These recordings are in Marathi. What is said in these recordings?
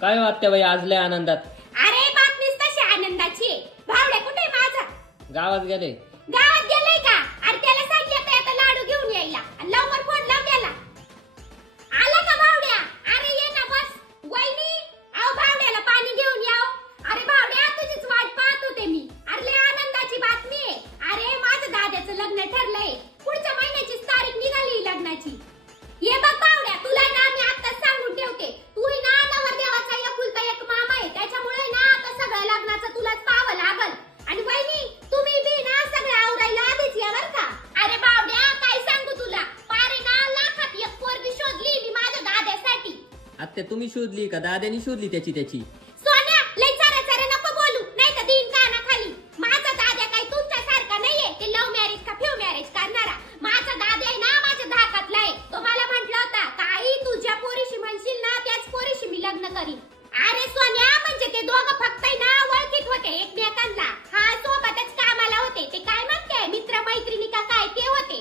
काय हो आत्याबाई आज लय आनंदात? अरे बातमीच तशी आनंदाची आहे. भावड्या कुठे माझा? गावात गेले. गावात गेलाय का? अरे त्याला सांगितलं तर आता लाडू घेऊन यायला. आणि लवकर फोन लाव त्याला. आला का भावड्या? अरे ये ना बस. वहिनी, आव भावड्याला पाणी घेऊन याव. अरे भावड्या तुझीच वाट पाहत होते मी. अरे लय आनंदाची बातमी आहे. अरे माझं दादाचं लग्न ठरलंय. पुढच्या महिन्याचीच तारीख निघाली लग्नाची. ये बघ भावड्या, तुला ना मी आत्ताच सांगून ठेवते. तू ही ना नवरदेवाचा एकुलता एक मामा आहे. त्याच्यामुळे ना आता सगळं लग्नाचं तुलाच पाहावं लागल. आणि वहिनी तुम्ही बी ना सगळं आवरायला आधीच या बर का. अरे बावड्या काय सांगू तुला, पारे ना लाखात एक पोरगी शोधली मी माझ्या दाद्यासाठी. आत्या तुम्ही शोधली का दाद्यानी शोधली त्याची? सोन्या लय चारा चारा नको बोलू, नाही तर दिन कानाखाली. माझा दाद्या काय तुमच्यासारखा नाहीये ते लव्ह मॅरेज का फ्यू मॅरेज करणारा. माझा दाद्या आहे ना माझ्या धाकातला आहे. तो मला म्हटलं होता काही तुझ्या पोरीशी म्हणशील ना त्याच पोरीशी मी लग्न करीन. अरे सोन्या म्हणजे ते दोघं फक्त ना ओळखीत होते एकमेकांना. हा सोबतच कामाला होते. ते काय म्हणते मित्र मैत्रिणी का काय ते होते.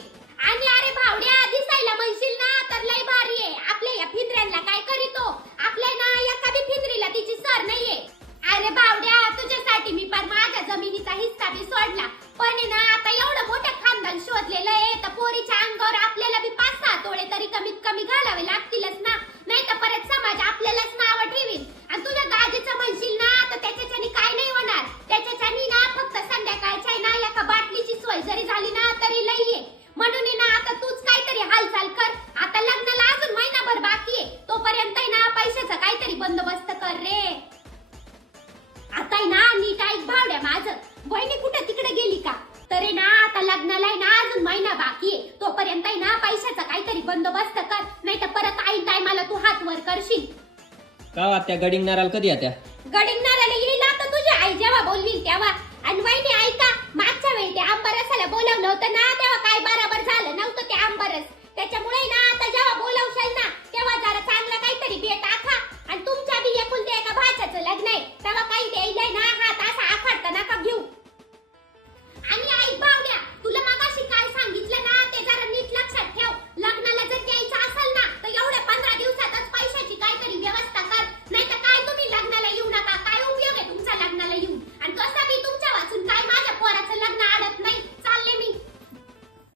आणि अरे भावड्या दिसायला म्हणशील ना तर लय भारी आहे. आपल्या या फिंद्र्यांना काय करीतो, आपल्या ना एका बी फिंद्रीला तिची सर नाहीये. अरे भावड्या तुझ्यासाठी मी पण माझ्या जमिनीचा हिस्सा बी सोडला. पण ना आता एवढं मोठं खानदान शोधलेलं आहे तर पोरीच्या अंगावर आपल्याला बी 5-6 तोळे तरी कमीत कमी घालावे लागतीलच ना. नाही तर परत समाज आपल्यालाच नाव ठेवीन. आणि तुझ्या दाजीचं म्हणशील ना तर त्याच्याच्यानी काय नाही होणार. त्याच्याच्यानी ना फक्त संध्याकाळच्या ना एका बाटलीची सोय जरी झाली ना तरी लई आहे. म्हणून ना आता तूच काहीतरी हालचाल कर. आता लग्नाला अजून महिनाभर बाकी आहे. तोपर्यंत ना पैशाचा काहीतरी बंदोबस्त कर रे. आता ना नीट ऐक भावड्या माझं. बहिणी कुठे तिकडे गेली का? तरी ना आता लग्नाला ना अजून महिना बाकी आहे. तोपर्यंत ना पैशाचा काहीतरी बंदोबस्त कर. नाही तर परत आई टायमाला तू हात वर करशील. का आत्या गडिंगणाराला कधी आत्या? गडिंगणाराला येईल आता तुझी आई जेव्हा बोलवील तेव्हा. आणि वहिनी ऐका, मागच्या वेळी ते आंबरसाला बोलावलं होतं ना तेव्हा काय बरोबर झालं.